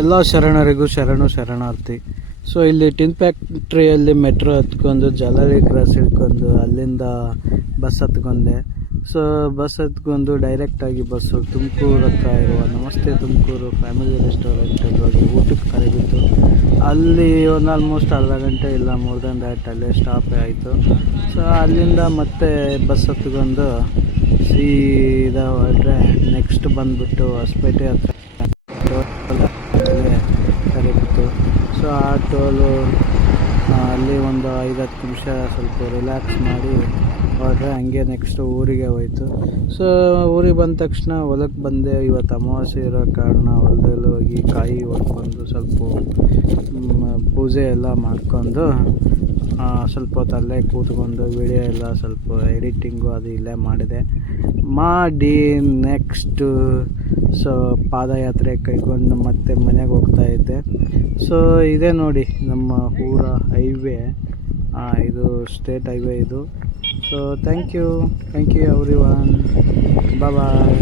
ಎಲ್ಲ ಶರಣರಿಗೂ ಶರಣಾರ್ಥಿ. ಸೊ ಇಲ್ಲಿ ಟಿನ್ ಫ್ಯಾಕ್ಟ್ರಿಯಲ್ಲಿ ಮೆಟ್ರೋ ಹತ್ಕೊಂಡು ಜಲಾಲಿ ಕ್ರಾಸ್ ಹಿಡ್ಕೊಂಡು ಅಲ್ಲಿಂದ ಬಸ್ ಹತ್ಕೊಂಡೆ. ಸೊ ಬಸ್ ಹತ್ಕೊಂಡು ಡೈರೆಕ್ಟಾಗಿ ಬಸ್ಸು ತುಮಕೂರು ಹತ್ರ ಇರುವ ನಮಸ್ತೆ ತುಮಕೂರು ಫ್ಯಾಮಿಲಿ ರೆಸ್ಟೋರೆಂಟಲ್ಲಿ ಹೋಗಿ ಊಟಕ್ಕೆ ಕರೆಬಿತ್ತು. ಅಲ್ಲಿ ಒಂದು ಆಲ್ಮೋಸ್ಟ್ ಅರ್ಧ ಗಂಟೆ ಇಲ್ಲ ಮೋರ್ ದೆನ್ ದ್ಯಾಟ್ ಅಲ್ಲೇ ಸ್ಟಾಪೇ ಆಯಿತು. ಸೊ ಅಲ್ಲಿಂದ ಮತ್ತೆ ಬಸ್ ಹತ್ಕೊಂಡು ಸೀದಾ ಹೊರಟ್ರೆ ನೆಕ್ಸ್ಟ್ ಬಂದುಬಿಟ್ಟು ಹೊಸಪೇಟೆ ಹತ್ರ ಕರೆಬಿತ್ತು. ಸೊ ಆ ಟೋಲು ಅಲ್ಲಿ ಒಂದು 5-10 ನಿಮಿಷ ಸ್ವಲ್ಪ ರಿಲ್ಯಾಕ್ಸ್ ಮಾಡಿ ಹೊರಟ್ರೆ ಹಂಗೆ ನೆಕ್ಸ್ಟ್ ಊರಿಗೆ ಹೋಯ್ತು. ಸೊ ಊರಿಗೆ ಬಂದ ತಕ್ಷಣ ಹೊಲಕ್ಕೆ ಬಂದೆ. ಇವತ್ತು ಅಮಾವಾಸ್ಯೆ ಇರೋ ಕಾರಣ ಹೊಲದಲ್ಲಿ ಹೋಗಿ ಕಾಯಿ ಹೊಡ್ಕೊಂಡು ಸ್ವಲ್ಪ ಪೂಜೆ ಎಲ್ಲ ಮಾಡ್ಕೊಂಡು ಸ್ವಲ್ಪ ಹೊತ್ತು ಅಲ್ಲೇ ಕೂತ್ಕೊಂಡು ವಿಡಿಯೋ ಎಲ್ಲ ಸ್ವಲ್ಪ ಎಡಿಟಿಂಗು ಅದು ಇಲ್ಲೇ ಮಾಡಿ ನೆಕ್ಸ್ಟು ಸೊ ಪಾದಯಾತ್ರೆ ಕೈಗೊಂಡು ಮತ್ತೆ ಮನೆಗೆ ಹೋಗ್ತಾಯಿದ್ದೆ. ಸೊ ಇದೇ ನೋಡಿ ನಮ್ಮ ಊರ ಹೈವೇ, ಇದು ಸ್ಟೇಟ್ ಹೈವೇ ಇದು. So thank you everyone, bye.